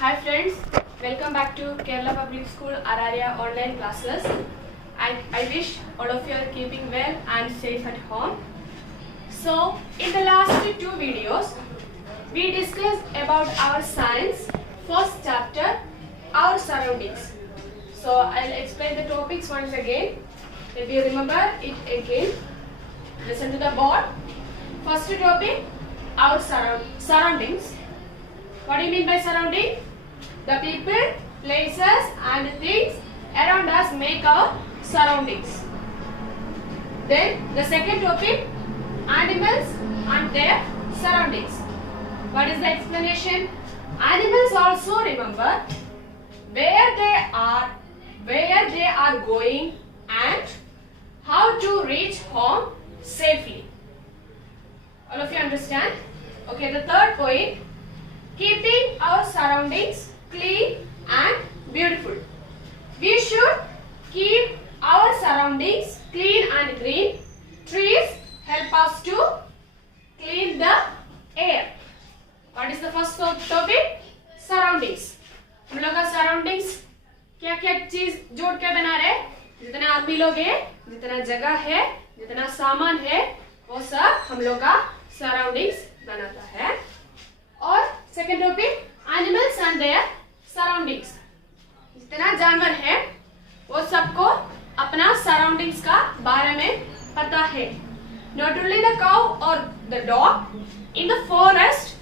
Hi friends, welcome back to Kerala Public School Araria online classes. I wish all of you are keeping well and safe at home. So in the last two videos, we discussed about our science first chapter, our surroundings. So I'll explain the topics once again. If you remember it again, listen to the board. First topic, our surroundings. What do you mean by surrounding? The people, places and things around us make our surroundings. Then the second topic, animals and their surroundings. What is the explanation? Animals also remember where they are going and how to reach home safely. All of you understand? Okay, the third point, keeping our surroundings clean and beautiful. We should keep our surroundings clean and green. Trees help us to clean the air. What is the first topic? Surroundings. हम लोग का surroundings क्या क्या चीज जोड़ के बना रहे? जितना आदमी लोग है, जितना जगह है, जितना सामान है, वो सब हम लोग का surroundings बनाता है. और second topic, animals and there surroundings. जितना जानवर है वो सबको अपना सराउंडिंग्स का बारे में पता है. नॉट ओनली द काउ और the dog in the forest,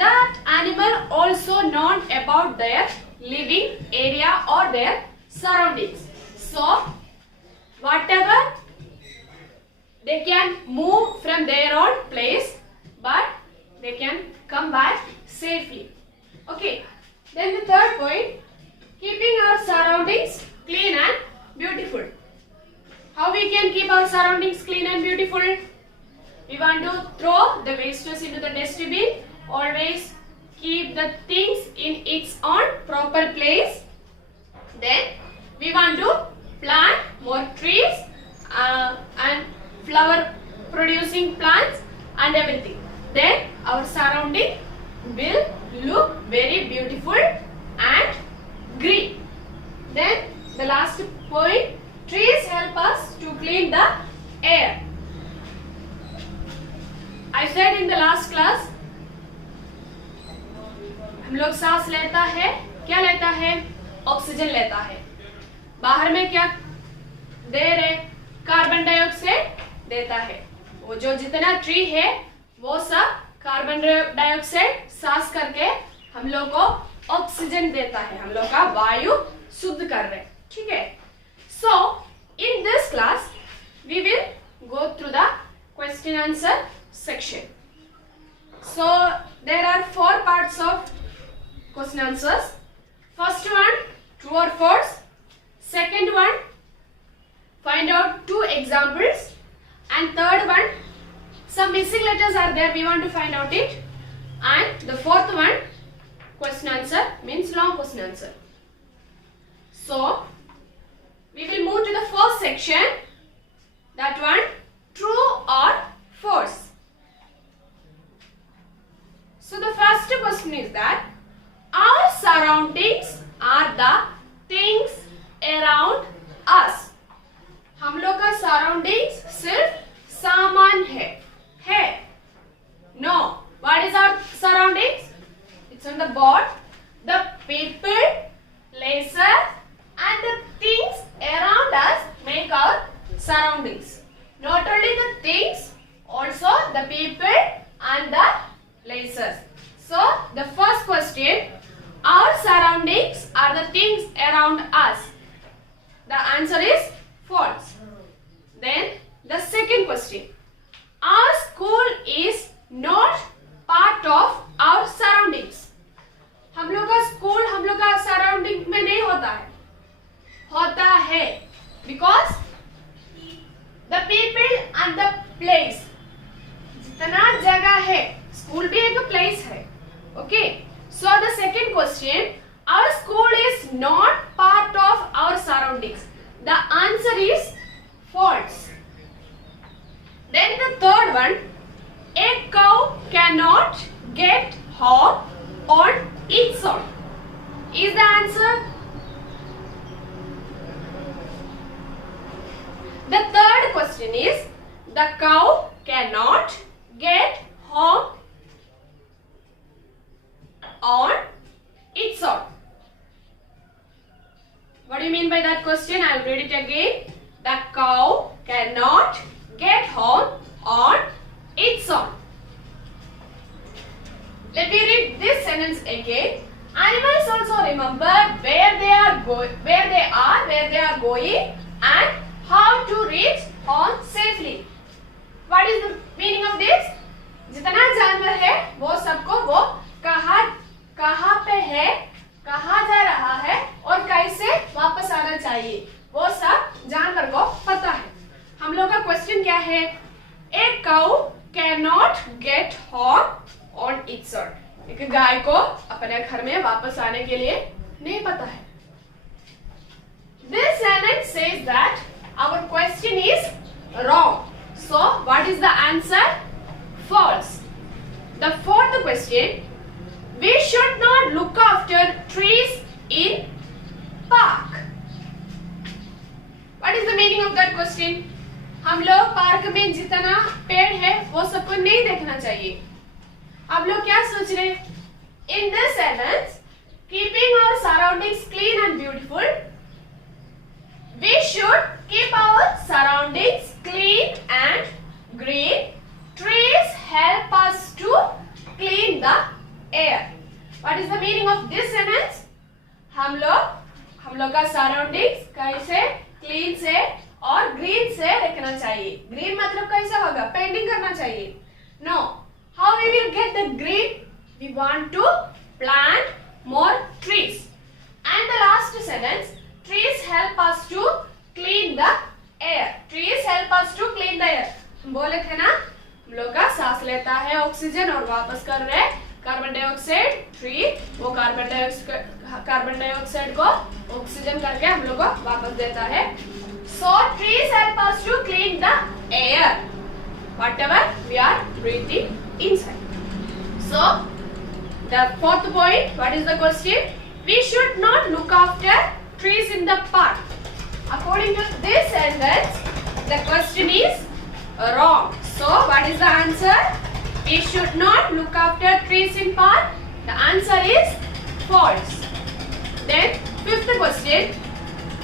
that animal also known about their living area और their surroundings. So whatever they can move from their own place, but they can come back safely. Okay, then the third point, keeping our surroundings clean and beautiful. How we can keep our surroundings clean and beautiful? We want to throw the wastes into the dustbin. Always keep the things in its own proper place. Then we want to plant more trees and flower producing plants and everything. Then our surrounding will look very beautiful and green. Then the last point, trees help us to clean the air. I said in the last class, हम लोग सांस लेता है, क्या लेता है? Oxygen लेता है. बाहर में क्या दे रहे? कार्बन डाइऑक्साइड देता है. वो जो जितना ट्री है वो सब कार्बन डाइऑक्साइड सांस करके हम लोग को ऑक्सीजन देता है. हम लोग का वायु शुद्ध कर रहे. ठीक है. So in this class we will go through the question answer section. So there are 4 parts of question answers. First one, true और false. Second one, find out 2 examples, and third one, some missing letters are there, we want to find out it, and the fourth one, question answer, means long question answer. So we will move to the first section, that one, true or false. So the first question is that our surroundings are the things around us. हम लोग का surroundings सिर्फ सामान है. No, what is our surroundings? It's on the board. The people, places and the things around us make our surroundings. Not only the things, also the people and the places. So the first question, our surroundings are the things around us. The answer is false. Then the second question, our school is not part of our surroundings. हम लोग का school हम लोग का surrounding में नहीं होता है. होता है because the people and the place, जितना जगह है, स्कूल भी एक प्लेस है. Okay, so the second question, our school is not part of our surroundings. The answer is false. Then the third one, a cow cannot get home on its own. question is the cow cannot get home on its own. What do you mean by that question? I will read it again. The cow cannot get home on its own. Let me read this sentence again. Animals also remember where they are going, and how to reach home safely. What is the meaning of this? जितना जानवर है वो सबको वो कहाँ पे है, कहाँ जा रहा है और कैसे वापस आना चाहिए, वो सब जानवर को पता है. हम लोग का क्वेश्चन क्या है? A cow cannot get home on its own. एक गाय को अपने घर में वापस आने के लिए नहीं पता है. This sentence says that our question is wrong. So what is the answer? False. The fourth question, we should not look after trees in park. What is the meaning of that question? हम लोग park में जितना पेड़ है वो सबको नहीं देखना चाहिए. आप लोग क्या सोच रहे हैं? In this sentence, keeping our surroundings clean and beautiful, we should keep our surroundings clean and green. Trees help us to clean the air. What is the meaning of this sentence? हम लोग का surroundings कैसे clean से और green से रखना चाहिए. Green मतलब कैसा होगा? Painting करना चाहिए. No. How we will get the green? We want to plant more trees. And the last sentence, trees help us to clean the air. Trees help us to clean the air. हम बोले थे ना, हम लोग का सांस लेता है ऑक्सीजन और वापस कर रहे कार्बन डाइऑक्साइड. ट्री वो कार्बन डाइऑक्साइड को ऑक्सीजन करके हम लोग को वापस देता है. So trees help us to clean the air, whatever we are breathing inside. So the fourth point, what is the question? We should not look after trees in the park. According to this sentence, the question is wrong. So what is the answer? We should not look after trees in park. The answer is false. Then fifth question,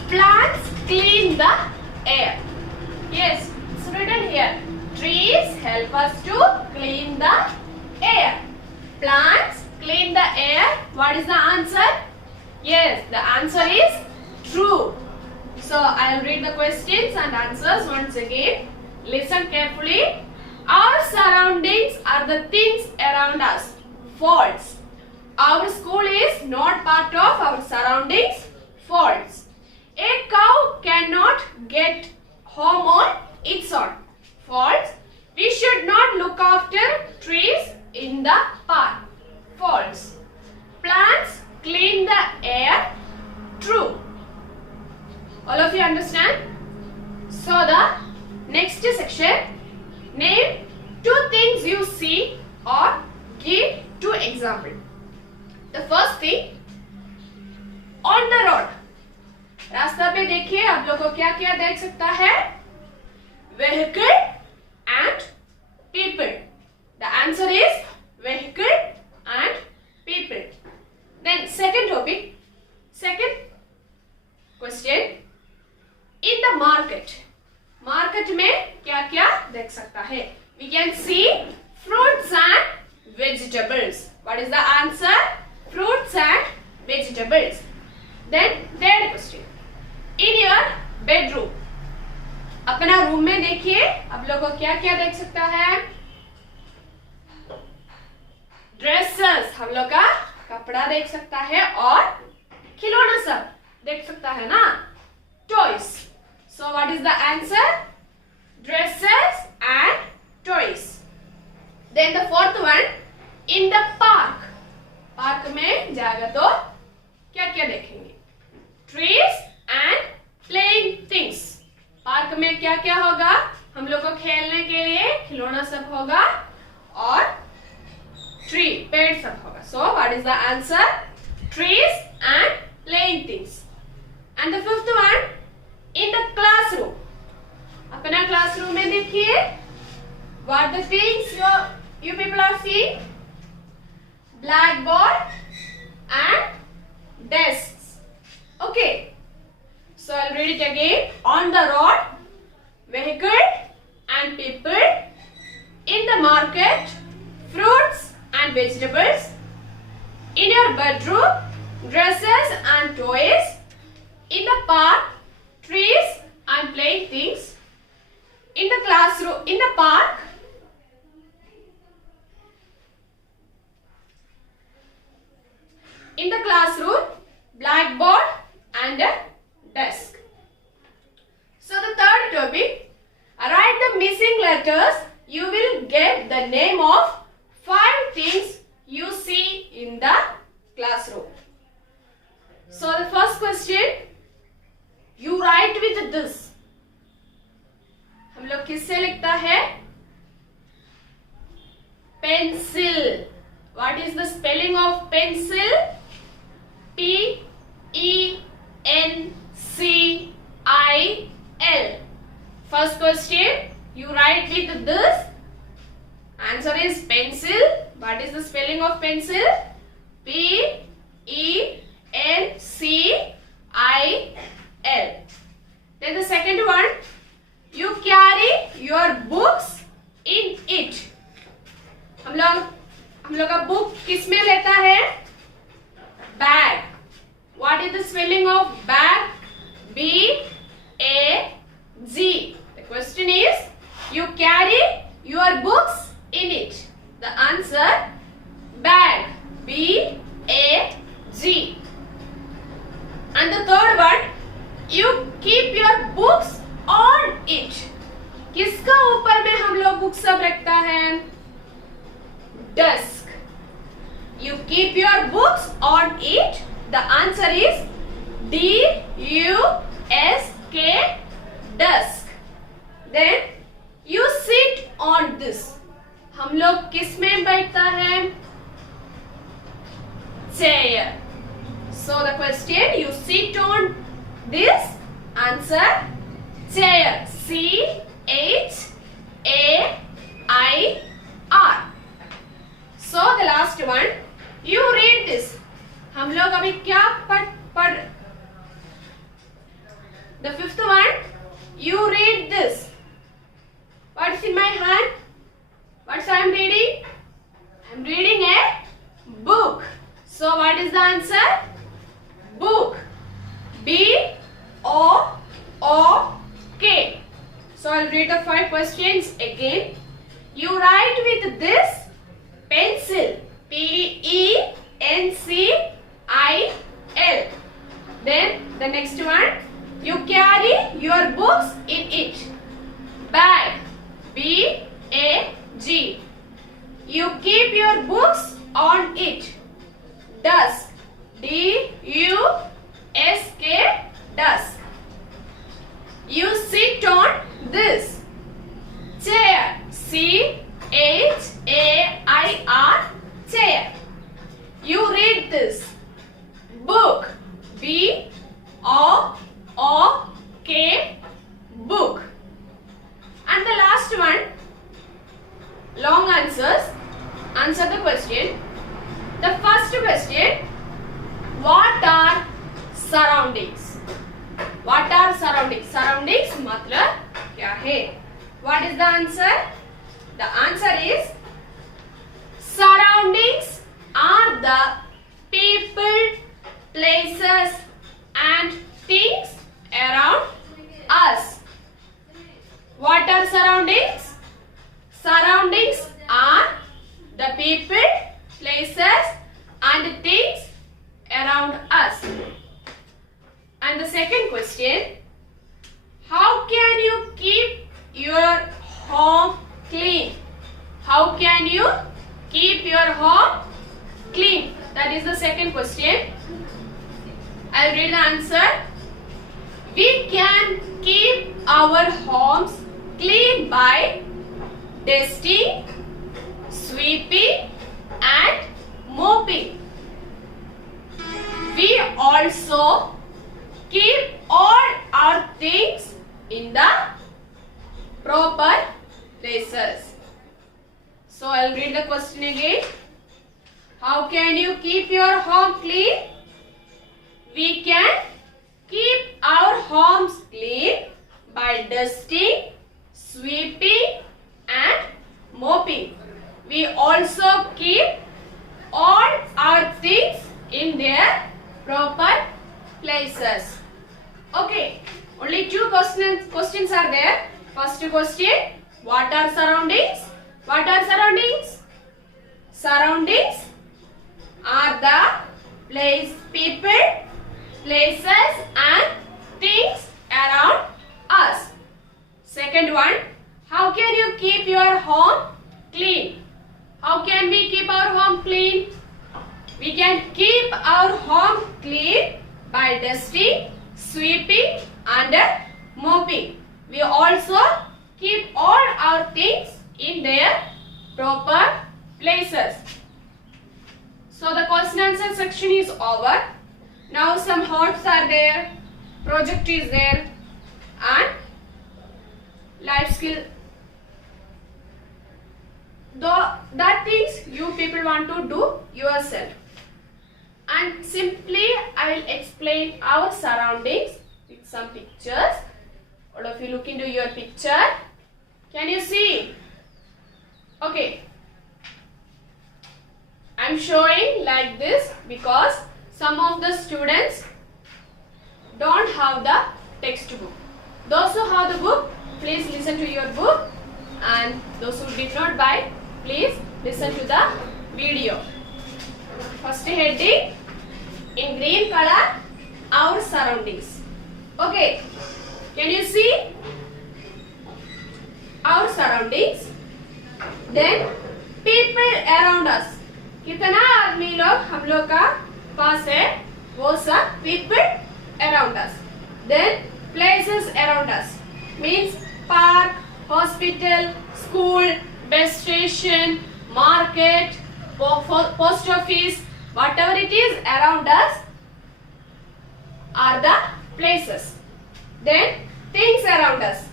plants clean the air. Yes, it's written here. Trees help us to clean the air. Plants clean the air. What is the answer? Yes, the answer is true. So I will read the questions and answers once again. Listen carefully. Our surroundings are the things around us. False. Our school is not part of our surroundings. False. A cow cannot get home on its own. False. We should not look after trees in the park. False. Plants clean the air. True. All of you understand? So the next section, name two things you see or give two example. The first thing, on the road. रास्ता पे देखिए आप लोगों को क्या क्या देख सकता है? Vehicle and people. The answer is vehicle and people. Then second topic, second question, in the market. Market में क्या क्या देख सकता है? We can see fruits and vegetables. What is the answer? Fruits and vegetables. Then third question, in your bedroom. अपना room में देखिए आप लोगों को क्या क्या देख सकता है? ड्रेसेस, हम लोग का कपड़ा देख सकता है और खिलौना सब देख सकता है ना, toys. So what is the answer? Dresses and toys. Then the fourth one, in the park. Park में जाएगा तो क्या क्या देखेंगे? Trees and playing things. Park में क्या क्या होगा? हम लोग को खेलने के लिए खिलौना सब होगा और ट्री पेड़ सब होगा. सो what is the answer? Trees and playing things. And the fifth one, in the classroom. अपना क्लासरूम में देखिए, what the things you people are seeing? Blackboard and desks. Okay, so I'll read it again. On the road, vehicle and people. In the market, fruits and vegetables. In your bedroom, dresses and toys. In the park, trees and playing things. In the classroom, in the park, in the classroom, blackboard and a desk. So the third topic, write the missing letters. You will get the name of 5 things you see in the classroom. So the first question, you write with this. हम लोग किससे लिखता है? Pencil. What is the spelling of pencil? P-E-N-C-I-L. First question, you write with this. Answer is pencil. What is the spelling of pencil? P-E-N-C-I-L. Then the second one, you carry your books in it. हम लोग का book किस में लेता है? Bag. What is the spelling of bag? B-A-G. The question is, you carry your books in it. The answer, bag. B-A-G. And the third one, you keep your books on it. किसका ऊपर में हम लोग book सब रखता है? Desk. You keep your books on it. The answer is D-U-S-K, desk. Then you sit on this. हम लोग किस में बैठता है? Chair. So the question, you sit on this. Answer, chair. C-H-A-I-R. So the last one, you read this. हम लोग अभी क्या पढ़ The fifth one, you read this. What's in my hand? What's I am reading? I am reading a book. So what is the answer? Book. B-O-O-K. So I'll read the 5 questions again. You write with this pencil. P-E-N-C-I-L. Then the next one, you carry your books in it. Bag. B-A-G. You keep your books on it. Desk. D-U-S-K, desk. You sit on this. Chair. C-H-A-I-R, chair. You read this. Book. B-O-O-K, book. And the last one, long answers. Answer the question. The first question, what are surroundings? What are surroundings? Surroundings मतलब क्या है? What is the answer? The answer is, surroundings are the people, places and things around us. What are surroundings? Surroundings are the people, places and things around us. And the second question, how can you keep your home clean? How can you keep your home clean? That is the second question. I'll read the answer. We can keep our homes clean by dusting, sweeping and mopping. We also keep all our things in the proper places. So I'll read the question again. How can you keep your home clean? We can keep our homes clean by dusting, sweeping and mopping. We also keep all our things in their proper places. Okay, only two questions are there. First question, what are surroundings? What are surroundings? Surroundings are the people, places and things around us. Second one, how can you keep your home clean? How can we keep our home clean? We can keep our home clean by dusting, sweeping and mopping. We also keep all our things in their proper places. So the question answer section is over. Now some thoughts are there, project is there and life skill. That things you people want to do yourself. And simply I will explain our surroundings with some pictures. All of you look into your picture. Can you see? Okay. I am showing like this because some of the students don't have the textbook. Those who have the book, please listen to your book, and those who did not buy, please listen to the video. First heading, in green color, our surroundings. Okay, can you see our surroundings? Then people around us. कितना आदमी लोग हम लोग का पास है, वो सब people around us. Then places around us means park, hospital, school, bus station, market, post office, whatever it is around us are the places. Then things around us,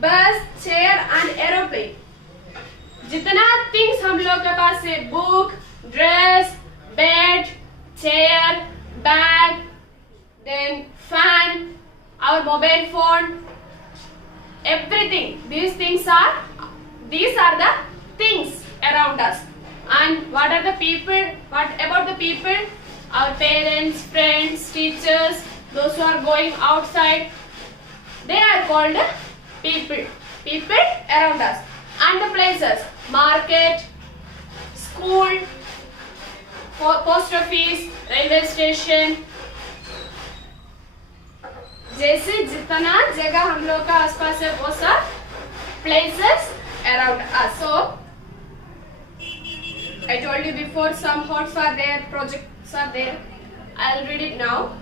bus, chair and aeroplane. जितना things हम लोग के पास है, book, dress, bed, chair, bag, then fan, our mobile phone, everything. These are the things around us. And what are the people? What about the people? Our parents, friends, teachers, those who are going outside, they are called people. People around us. And the places, market, school, post office, railway station, जैसे जितना जगह हम लोग का आसपास है वो सब places around us. So I told you before, some thoughts are there, projects are there. I'll read it now.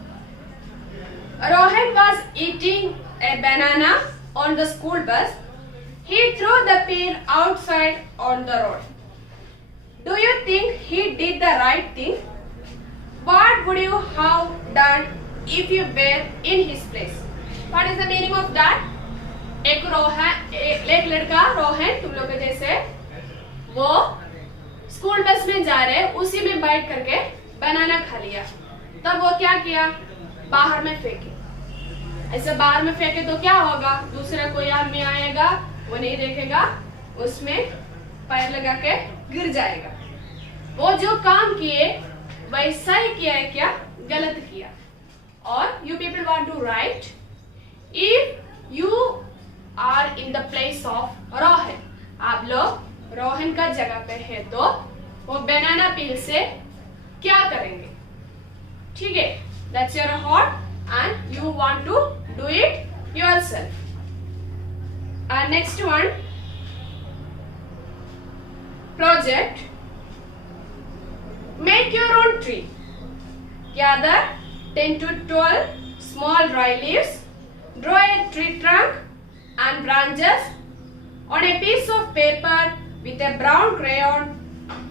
Rohan was eating a banana on the school bus. He threw the peel outside on the road. Do you think he did the right thing? What would you have done if you were in his place? What is the meaning of that? एक लड़का रोहन, तुम लोग के जैसे, वो school bus में जा रहे, उसी में बैठ करके बनाना खा लिया. तब वो क्या किया? बाहर में फेंके. ऐसे बाहर में फेंके तो क्या होगा? दूसरा कोई आदमी आएगा, वो नहीं देखेगा, उसमें पैर लगा के गिर जाएगा. वो जो काम किए वैसा ही किया है क्या? गलत किया. और you people want to write, if you are in the place of Rohan, आप लोग रोहन का जगह पे है तो वो बनाना पील से क्या करेंगे? ठीक है, that's your thought and you want to do it yourself. And next one, project, make your own tree. Gather 10 to 12 small dry leaves, draw a tree trunk and branches on a piece of paper with a brown crayon.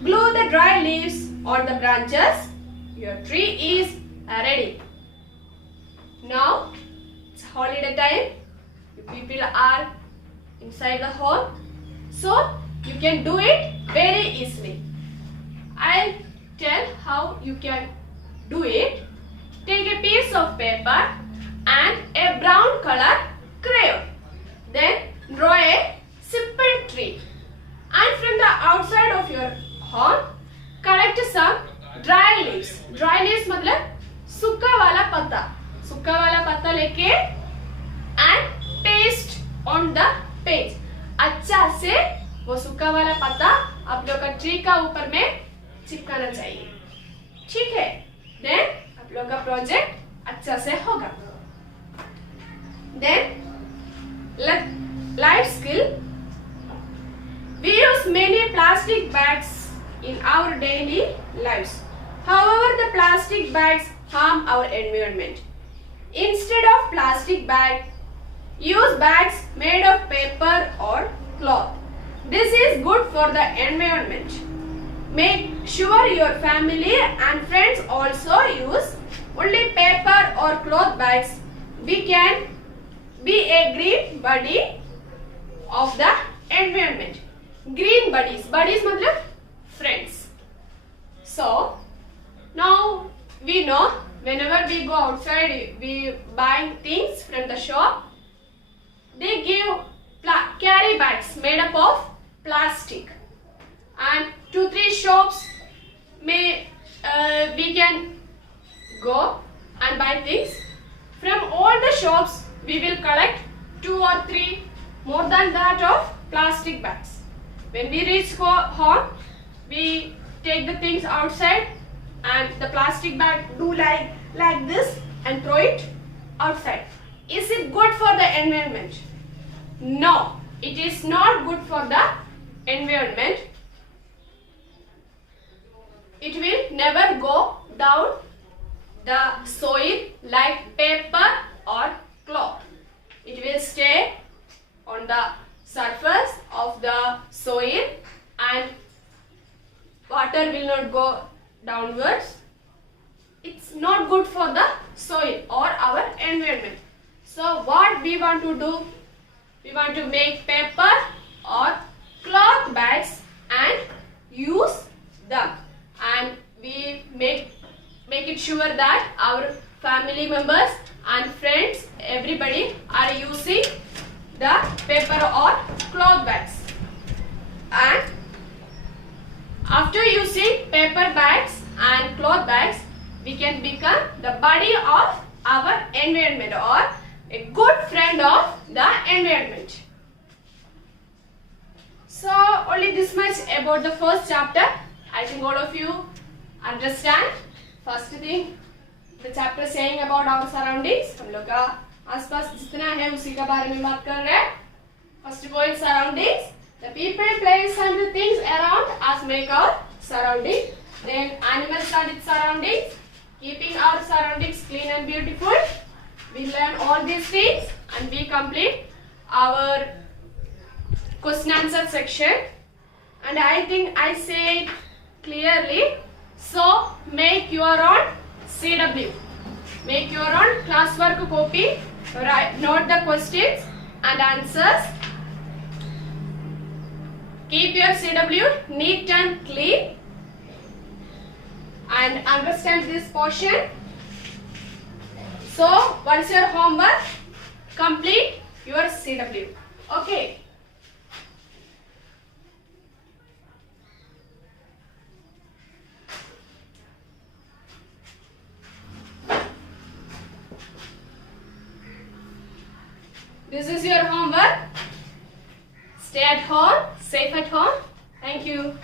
Glue the dry leaves on the branches. Your tree is ready. Now it's holiday time. You people are inside the home. So you can do it very easily. I'll tell how you can do it. Take a piece of paper and a brown color crayon. Then draw a simple tree. And from the outside of your home, collect some dry leaves. Dry leaves मतलब सूखा वाला पत्ता. सूखा वाला पत्ता लेके and paste on the page. अच्छा से वो सूखा वाला पत्ता आप लोग का ट्री का ऊपर में चिपकाना चाहिए. ठीक है? Then आप लोग का प्रोजेक्ट अच्छा से होगा. Then life skill. We use many plastic bags in our daily lives. However, the plastic bags harm our environment. Instead of plastic bag, use bags made of paper or cloth. This is good for the environment. Make sure your family and friends also use only paper or cloth bags. We can be a green buddy of the environment. Green buddies. Buddies मतलब friends. So now we know whenever we go outside, we buy things from the shop. They give carry bags made up of plastic, and 2-3 shops may we can go and buy things. From all the shops we will collect 2 or 3 more than that of plastic bags. When we reach home, we take the things outside and the plastic bag do like this and throw it outside. Is it good for the environment? No, it is not good for the environment. It will never go down the soil like paper or cloth. It will stay on the surface of the soil and water will not go downwards. It's not good for the soil or our environment. So what we want to do? We want to make paper or cloth bags and use them, and we make it sure that our family members and friends, everybody are using the paper or cloth bags. And after using paper bags and cloth bags, we can become the buddy of our environment or a good friend of the environment. So only this much about the first chapter. I think all of you understand. First thing, the chapter saying about our surroundings. हम लोग का आसपास जितना है उसी का बारे में बात कर रहे हैं. First point, surroundings. The people, place and the things around us make our surrounding. Then animals and its surroundings. Keeping our surroundings clean and beautiful. We learn all these things and we complete our question answer section. And I think I say it clearly. So make your own CW. Make your own classwork copy. Note the questions and answers. Keep your CW neat and clean. And understand this portion. So once your homework, complete your CW. Okay. This is your homework. Stay at home, safe at home. Thank you.